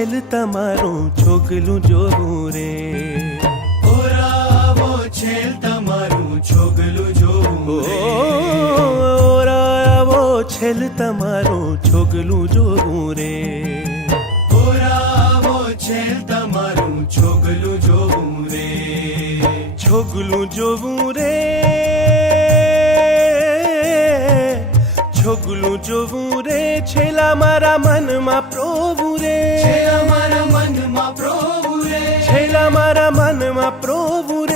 છેલ તમારું છોગલું જોવું રે ઓરાવો છેલ તમારું છોગલું જોવું રે ઓરાવો છેલ તમારું છોગલું જોવું રે ઓરાવો છેલ તમારું છોગલું જોવું રે છોગલું જોવું રે છોગલું જોવું રે છેલા મારા મનમાં પ્રોવું રે છેલ્લા મારા મનમાં પ્રોવું રે છેલા મારા મનમાં પ્રોવું